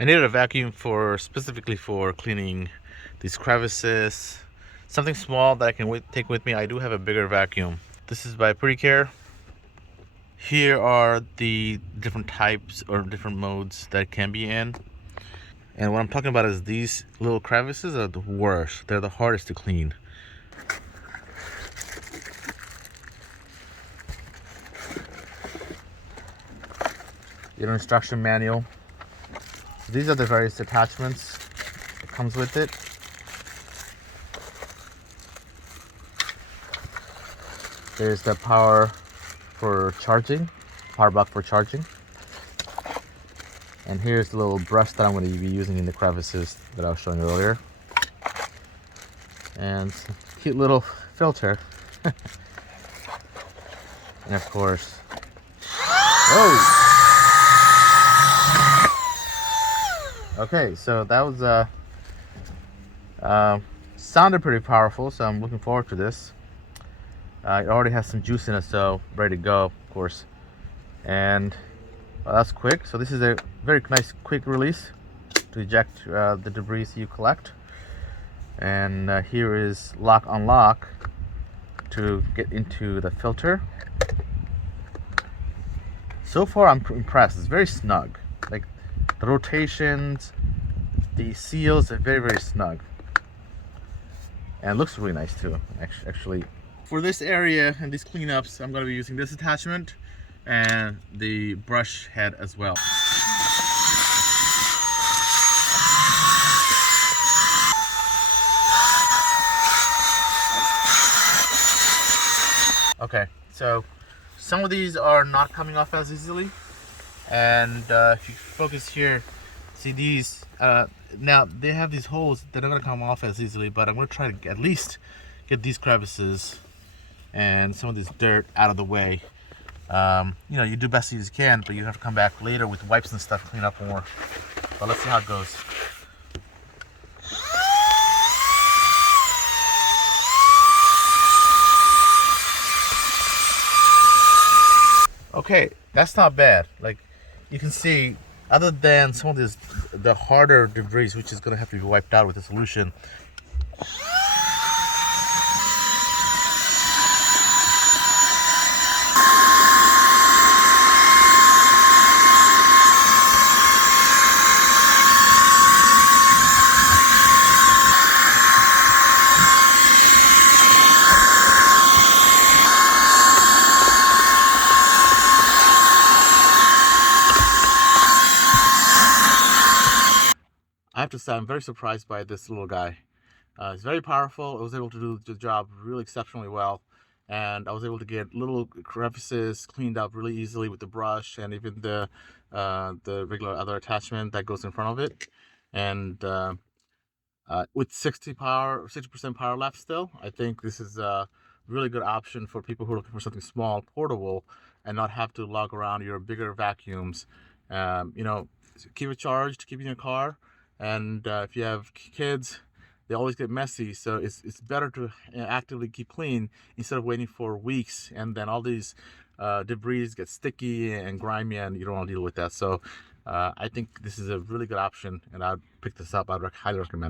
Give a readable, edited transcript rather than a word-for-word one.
I needed a vacuum for specifically for cleaning these crevices, something small that I can take with me. I do have a bigger vacuum. This is by PRETTYCARE. Here are the different types or different modes that it can be in. And what I'm talking about is these little crevices are the worst. They're the hardest to clean. Your instruction manual. So these are the various attachments that comes with it. There's the power for charging, power block for charging. And here's the little brush that I'm going to be using in the crevices that I was showing earlier. And cute little filter. And of course, oh! Okay, so that was sounded pretty powerful, so I'm looking forward to this. It already has some juice in it, so ready to go, of course. And that's quick. So this is a very nice quick release to eject the debris you collect. And here is lock unlock to get into the filter. So far I'm impressed. It's very snug. Like the rotations, the seals are very snug. And it looks really nice too, actually. For this area and these cleanups, I'm going to be using this attachment and the brush head as well. Okay, so some of these are not coming off as easily, and if you focus here, see these, now they have these holes that are going to come off as easily, but I'm going to try to at least get these crevices and some of this dirt out of the way. You know, you do best as you can, but you have to come back later with wipes and stuff to clean up more. But let's see how it goes. Okay, that's not bad. Like you can see, other than some of this, the harder debris, which is going to have to be wiped out with the solution. I have to say, I'm very surprised by this little guy. It's very powerful. I was able to do the job really exceptionally well, and I was able to get little crevices cleaned up really easily with the brush and even the regular other attachment that goes in front of it. And with 60% power left still, I think this is a really good option for people who are looking for something small, portable, and not have to lug around your bigger vacuums. You know, keep it charged, keep it in your car. And if you have kids, they always get messy, so it's better to actively keep clean instead of waiting for weeks and then all these debris get sticky and grimy and you don't want to deal with that. So I think this is a really good option, and I'd pick this up. I'd highly recommend it.